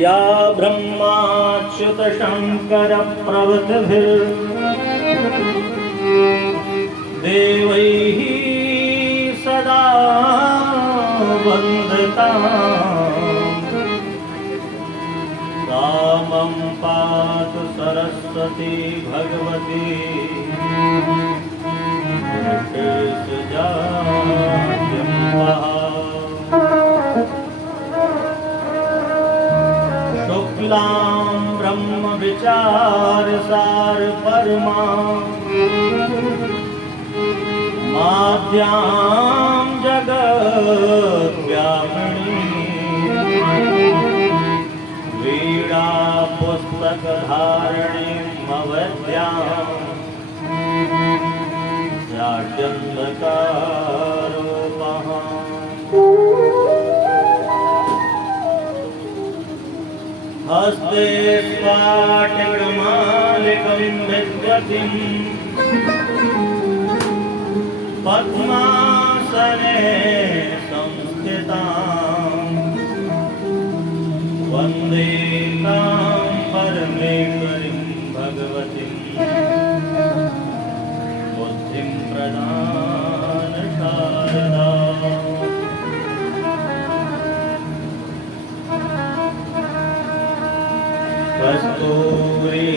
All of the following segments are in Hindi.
या ब्रह्माच्युत शंकर प्रभृतिभिर्देवैः सदा वन्दताम् तां पातु सरस्वती भगवती शुक्लां ब्रह्म विचार सार परमा माध्यां जगत् व्यापिनी वीणा पुस्तक धारिणीं अवद्याम् हस्ते स्फाटिकमालिकं विद्वतीं पद्मासने संस्थितां वन्दे तां परमेश्वरीं भगवतीं बुद्धिं प्रदान शारदा कस्तूरी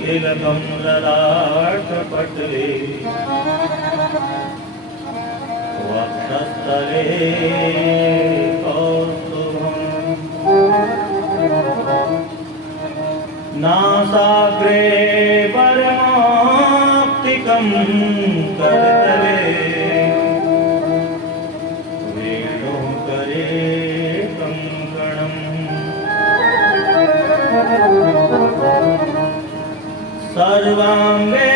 तिलकं ललाटपटले वक्षस्थले कौस्तुभम् नासाग्रे परमाप्तिकं करतले वेणुकरे सर्वांगे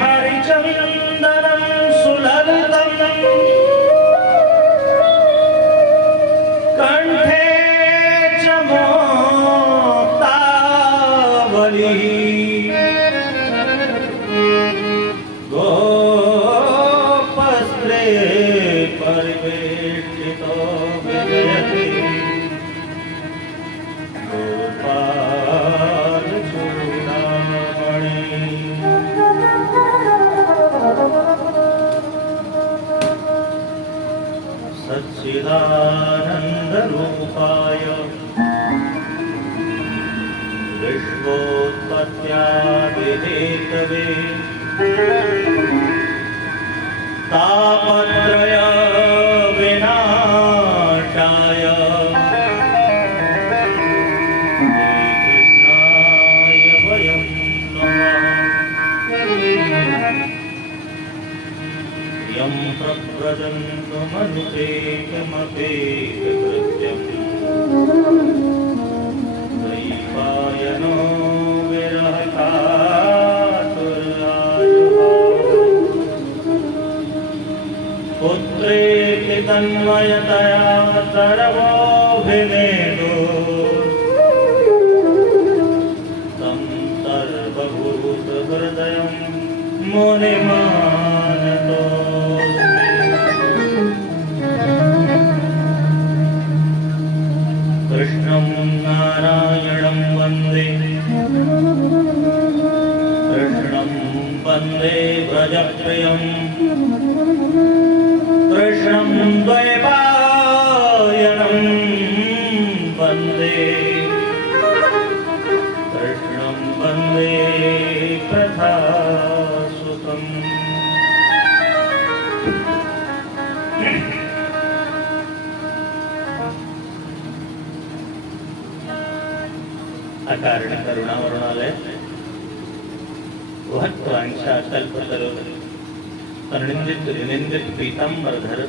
हरिचंदनं सुललितं कंठे च मुक्तावली गोपस्त्रे परिवेष्टितो विजयति सच्चिदानन्दरूपाय विश्वोत्पत्त्यादिहेतवे तापत्रय विनाशाय श्रीकृष्णाय वयं नमः। यं प्रव्रजन्तमनुपेतमपेतकृत्यं द्वैपायनो विरहकातुरायुः पुत्रेति तन्मयतया सर्वोऽभिनेदो तं सर्वभूतहृदयं मुनिमानतो कृष्णं नारायणं वन्दे कृष्णं वन्दे व्रजप्रियं कृष्णं द्वैपायनं वन्दे कृष्णं वन्दे कथासुतम् अकारण करुणावरुणालय वहत्वांशा कल्पतरु परिनिंदित विनिंदित पीतांबरधर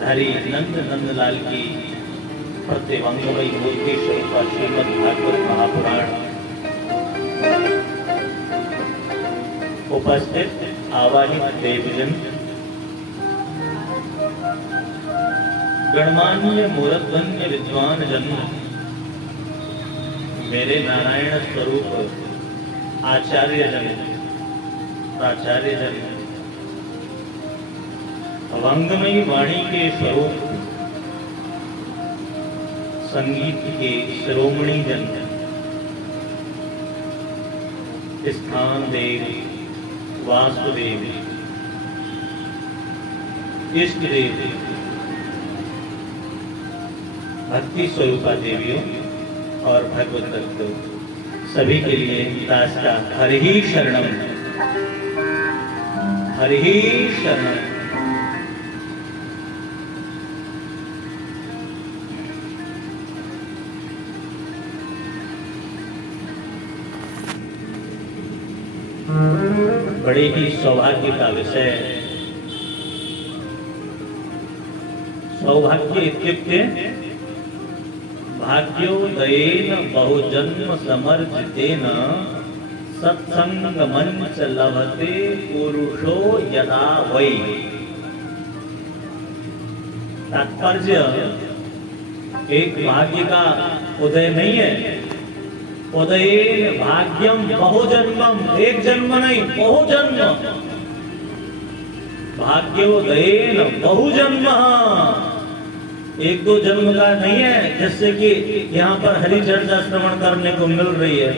धारी नंद नंदलाल की प्रत्यवांगमयी मूर्ति स्वरूप श्रीमद् भागवत महापुराण उपस्थित आवाहित देवजन गणमान्य मूर्धन्य विद्वान जन मेरे नारायण स्वरूप आचार्य जन प्राचार्य जन अभंगमयी वाणी के स्वरूप संगीत के शिरोमणि जन, स्थान देव, वासुदेव, इष्ट देव, भक्ति स्वरूपा देवियों और भगवत भक्तों, सभी के लिए दास का हरि ही शरणम, हरि ही शरणम। बड़े ही सौभाग्य का विषय, सौभाग्य इत्युक्ते भाग्योदयेन बहुजन्म समर्जितेन सत्संगमंच लभते पुरुषो यदा वै। तात्पर्य एक भाग्य का उदय नहीं है, उदयेन भाग्यम बहुजन्मम, एक जन्म नहीं बहुजन्म, भाग्योदयेन बहुजन्म, एक दो जन्म का नहीं है, जैसे कि यहाँ पर हरि चर्चा श्रवण करने को मिल रही है।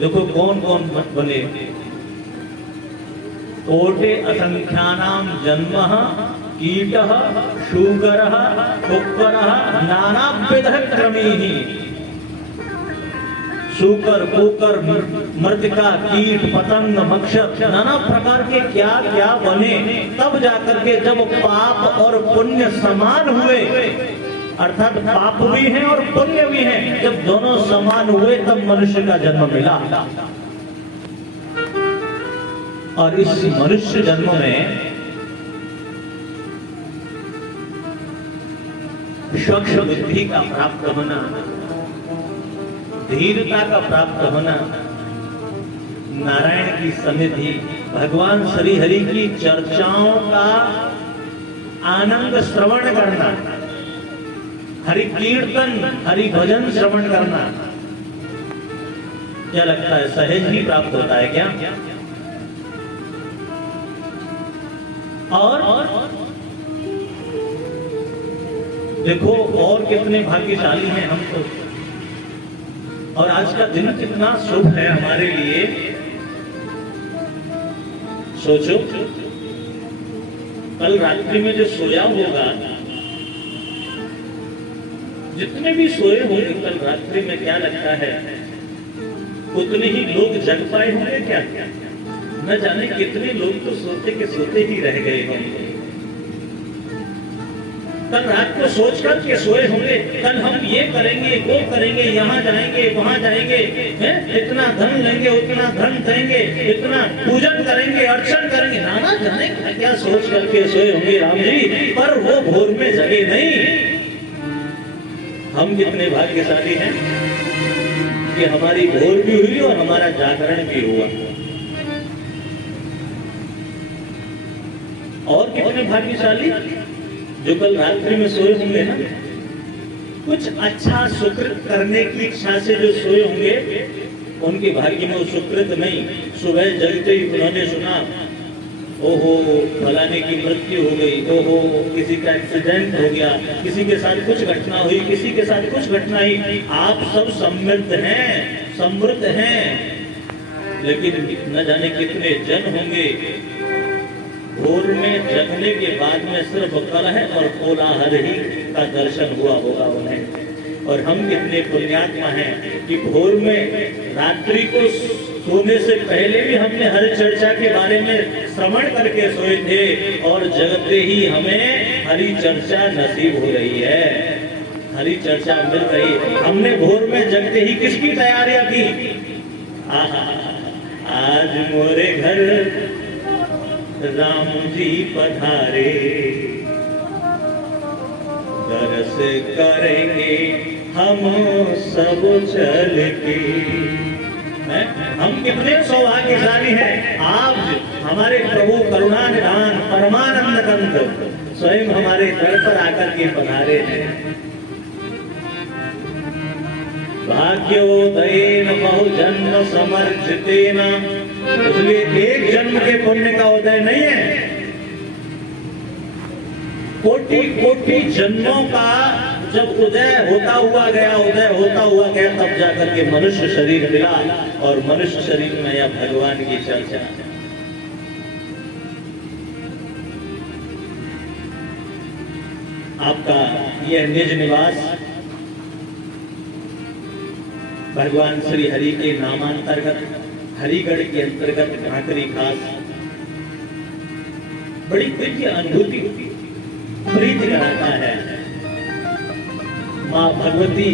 देखो कौन कौन बने, कोटे असंख्यानाम जन्मः कीटः शूकरः कुक्कुरः नानाविधः क्रमीः। शूकर, कुकर, मृतिका, कीट, पतंग, मक्षर, नाना प्रकार के क्या क्या बने, तब जाकर के जब पाप और पुण्य समान हुए, अर्थात पाप भी है और पुण्य भी है, जब दोनों समान हुए तब मनुष्य का जन्म मिला। और इस मनुष्य जन्म में स्वच्छ बुद्धि का प्राप्त होना, धीरता का प्राप्त होना, नारायण की सन्निधि, भगवान श्री हरि की चर्चाओं का आनंद श्रवण करना, हरि कीर्तन, हरि भजन श्रवण करना, क्या लगता है सहज ही प्राप्त होता है क्या? और देखो और कितने भाग्यशाली हैं हम तो, और आज का दिन कितना शुभ है हमारे लिए। सोचो कल रात्रि में जो सोया होगा, जितने भी सोए होंगे कल रात्रि में, क्या लगता है उतने ही लोग जग पाए होंगे क्या? न जाने कितने लोग तो सोते के सोते ही रह गए होंगे। कल रात को सोच कर के सोए होंगे, कल हम ये करेंगे, वो करेंगे, यहाँ जाएंगे, वहां जाएंगे, इतना धन लेंगे, उतना धन देंगे, इतना पूजन करेंगे, अर्चन करेंगे, नाना जाने क्या सोच करके सोए होंगे राम जी, पर वो भोर में जगे नहीं। हम कितने भाग्यशाली हैं कि हमारी भोर भी हुई और हमारा जागरण भी हुआ। और कितने भाग्यशाली जो कल रात्रि में सोए होंगे ना, कुछ अच्छा सुकृत करने की इच्छा से जो सोए होंगे, उनके भाग्य में वो सुकृत नहीं। सुबह जगते ही उन्होंने सुना, ओहो फलाने की मृत्यु हो गई, ओहो किसी का एक्सीडेंट हो गया, किसी के साथ कुछ घटना हुई, किसी के साथ कुछ घटना हुई। आप सब समृद्ध हैं, समृद्ध हैं, लेकिन न जाने कितने जन होंगे भोर में जगने के बाद में सिर्फ कलह और कोलाहल ही का दर्शन हुआ होगा उन्हें। और हम कितने पुण्यात्मा हैं कि भोर में रात्रि को सोने से पहले भी हमने हरि चर्चा के बारे में श्रवण करके सोए थे, और जगते ही हमें हरि चर्चा नसीब हो रही है, हरि चर्चा मिल रही। हमने भोर में जगते ही किसकी तैयारियां की? आज मोरे घर राम जी पधारे, दर्श करेंगे हम सब चल के। हम कितने सौभाग्यशाली हैं, आप हमारे प्रभु करुणा निधान परमानंद कंत स्वयं हमारे घर पर आकर के पधारे हैं। भाग्योदयेन बहुजन्म समर्जितेन, इसलिए एक जन्म के पुण्य का उदय नहीं है, कोटि कोटि जन्मों का जब उदय होता हुआ गया तब जाकर के मनुष्य शरीर मिला और मनुष्य शरीर में यह भगवान की चर्चा। आपका यह निज निवास भगवान श्री हरि के नामांतर्गत हरिगढ़ के अंतर्गत कांकरी खास बड़ी दिव्य अनुभूति प्रीति कराता है। माँ भगवती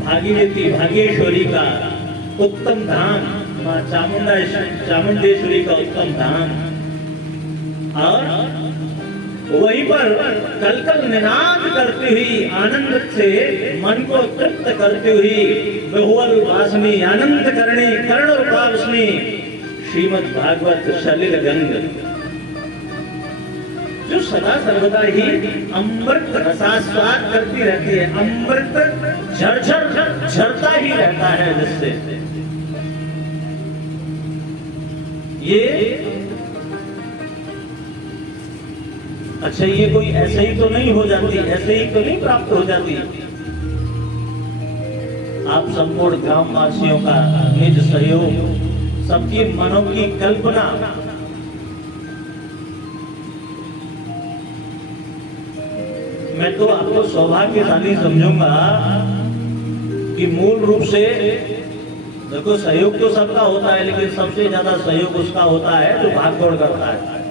भागीरथी भागेश्वरी का उत्तम धाम, माँ चामुंडेश्वरी का उत्तम धाम, और वहीं पर कलकल निनाद करती हुई आनंद से मन को तृप्त करती हुई बहुवल वासनी आनंद करणी कर्ण रूपावसनी श्रीमद् भागवत सलिल गंग, जो सदा सर्वदा ही अमृत रसास्वाद करती रहती है, अमृत झरझर झरता ही रहता है जिससे। ये अच्छा, ये कोई ऐसे ही तो नहीं हो जाती, ऐसे ही तो नहीं प्राप्त हो जाती। आप संपूर्ण ग्रामवासियों का निज सहयोग, सबकी मनों की कल्पना, मैं तो आपको सौभाग्यशाली समझूंगा कि मूल रूप से देखो, सहयोग तो सबका होता है, लेकिन सबसे ज्यादा सहयोग उसका होता है जो भाग दौड़ करता है।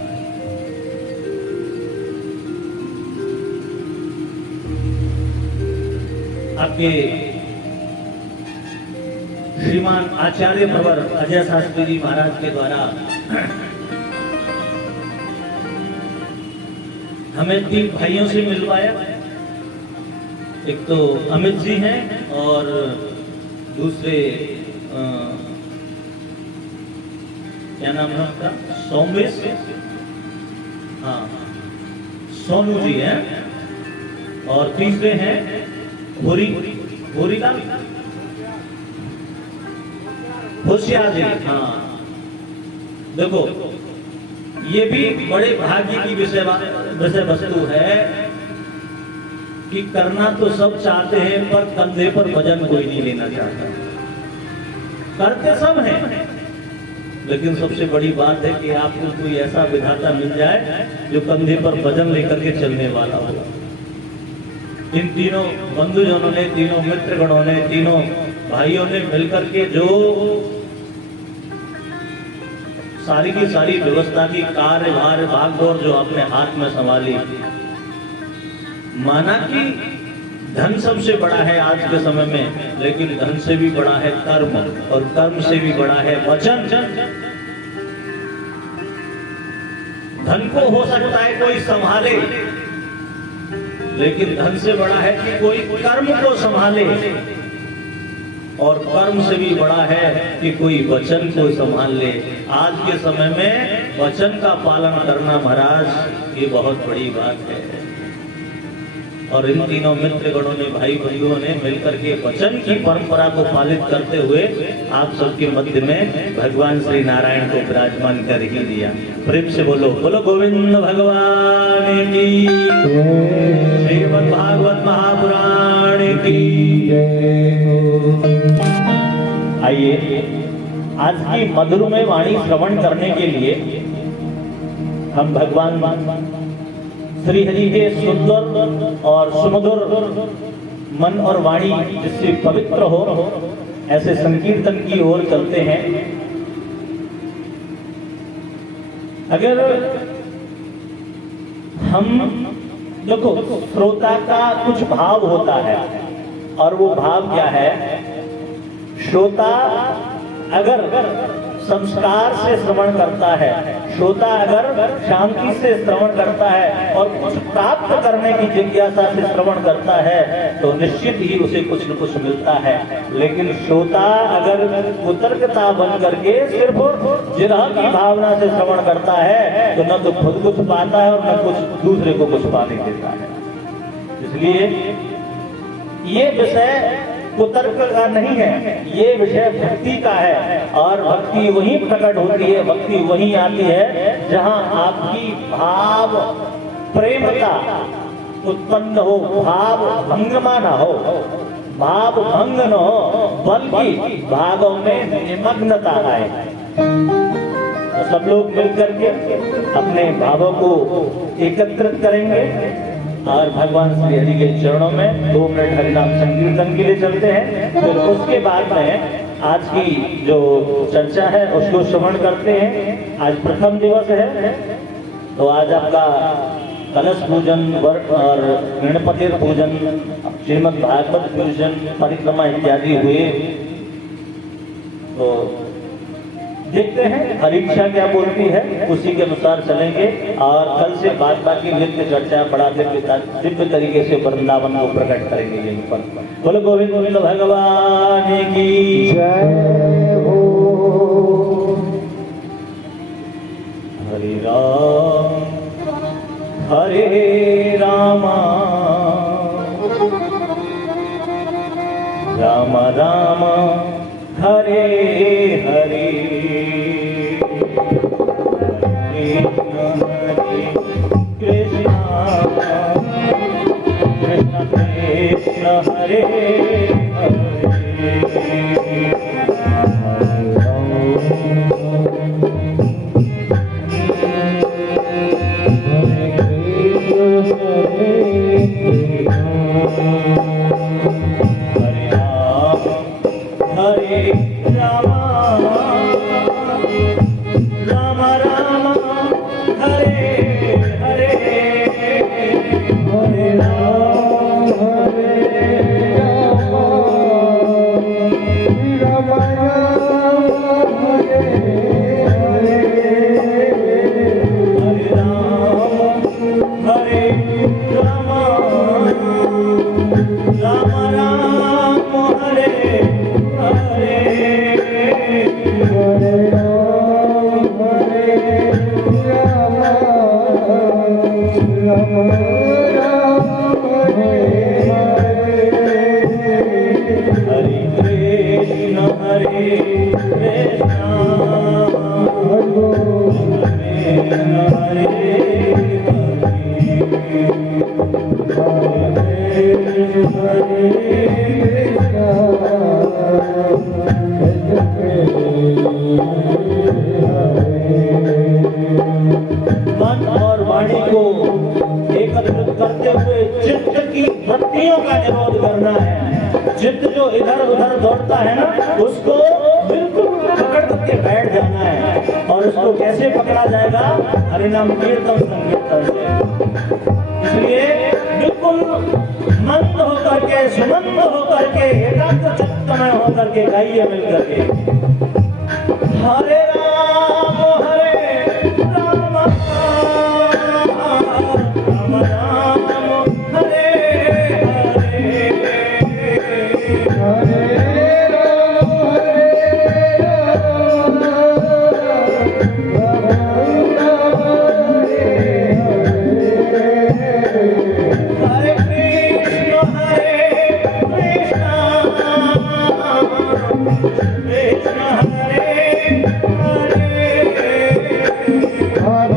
आपके श्रीमान आचार्य प्रवर अजय शास्त्री जी महाराज के द्वारा हमें 3 भाइयों से मिलवाया। एक तो अमित जी हैं और दूसरे क्या नाम है उनका, सोमेश, हाँ सोनू जी हैं, और तीसरे हैं होशियार जी। हाँ देखो, ये भी बड़े भाग्य की विषय वस्तु है कि करना तो सब चाहते हैं, पर कंधे पर वजन कोई नहीं लेना चाहता। करते सब हैं, लेकिन सबसे बड़ी बात है कि आपको कोई ऐसा विधाता मिल जाए जो कंधे पर वजन लेकर के चलने वाला हो। इन तीनों बंधुजनों ने, तीनों मित्रगणों ने, तीनों भाइयों ने मिलकर के जो सारी की सारी व्यवस्था की कार्यभार भागदौड़ जो अपने हाथ में संभाली, माना कि धन सबसे बड़ा है आज के समय में, लेकिन धन से भी बड़ा है कर्म, और कर्म से भी बड़ा है वचन। धन को हो सकता है कोई संभाले, लेकिन धन से बड़ा है कि कोई कर्म को संभाले, और कर्म से भी बड़ा है कि कोई वचन को संभाल ले। आज के समय में वचन का पालन करना महाराज ये बहुत बड़ी बात है। और इन तीनों मित्रगणों ने, भाई बंधुओं ने मिलकर के वचन की परंपरा को पालित करते हुए आप सबके मध्य में भगवान श्री नारायण को विराजमान कर ही दिया। प्रेम से बोलो, बोलो गोविंद भगवान की, श्रीमद् भागवत महापुराण की। आइए आज की मधुरमय वाणी श्रवण करने के लिए हम भगवान श्री हरि के सुंदर और सुमधुर मन और वाणी जिससे पवित्र हो ऐसे संकीर्तन की ओर चलते हैं। अगर हम देखो, श्रोता का कुछ भाव होता है, और वो भाव क्या है? श्रोता अगर संस्कार से श्रवण करता है, श्रोता अगर शांति से श्रवण करता है और कुछ प्राप्त करने की जिज्ञासा से श्रवण करता है, तो निश्चित ही उसे कुछ न कुछ मिलता है। लेकिन श्रोता अगर कुतर्कता बन करके सिर्फ जिरह की भावना से श्रवण करता है, तो न तो खुद कुछ पाता है और न कुछ दूसरे को कुछ पाने देता है। इसलिए ये विषय कुतर्क का नहीं है, ये विषय भक्ति का है। और भक्ति वही प्रकट होती है, भक्ति वही आती है जहां आपकी भाव प्रेमता उत्पन्न हो, भाव भंगमा न हो, भाव भंग न हो, बल्कि भावों में निमग्नता आए। तो सब लोग मिलकर के अपने भावों को एकत्रित करेंगे और भगवान श्री हरि के चरणों में 2 मिनट हरिनाम संकीर्तन के लिए चलते हैं। फिर उसके बाद में आज की जो चर्चा है उसको श्रवण करते हैं। आज प्रथम दिवस है, तो आज आपका कलश पूजन और गणपति पूजन, श्रीमद् भागवत पूजन, परिक्रमा इत्यादि हुए। तो देखते हैं परीक्षा क्या बोलती है, उसी के अनुसार चलेंगे और कल से बाद बाकी नृत्य चर्चा बड़ा दिव्य तरीके से वृंदावन को प्रकट करेंगे यहीं पर। बोलो गोविंद गोविंद भगवान की जय हो। हरे राम हरे राम राम राम हरे हरे, कृष्ण कृष्ण कृष्ण हरे मन और वाणी को एकत्रित करते हुए चित्त की वृत्तियों का निरोध करना है। चित्त जो इधर उधर दौड़ता है ना, उसको बिल्कुल पकड़ करके बैठ जाना है। और उसको कैसे पकड़ा जाएगा? हरिनाम कीर्तन संकीर्तन से। इसलिए बिल्कुल मंद होकर के, सुमंद होकर के, एकाग्र चित्त में होकर के गाइए मिलकर के। हरे राम राम राम हरे हरे, हरे राम हरे कृष्ण कृष्ण हरे हरे